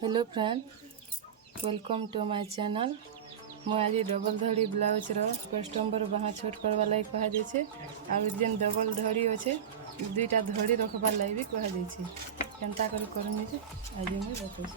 Hello friend, welcome to my channel. मुझे आज double धड़ी ब्लाउज कस्टमर बाहा छोट करवा लगी कहुचे। आन डबल धड़ी अच्छे दुईटा धड़ी रखबार लगी भी कहुचे। केन्ता करमी आज मुझे बताऊँ।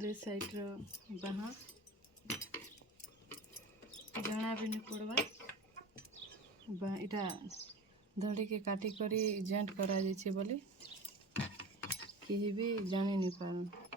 दे साइड बाहा जना भी नहीं पड़वा। इटा धड़ी के काटी करी जेंट करा जाइए बोली कहीं भी जानी नहीं पार।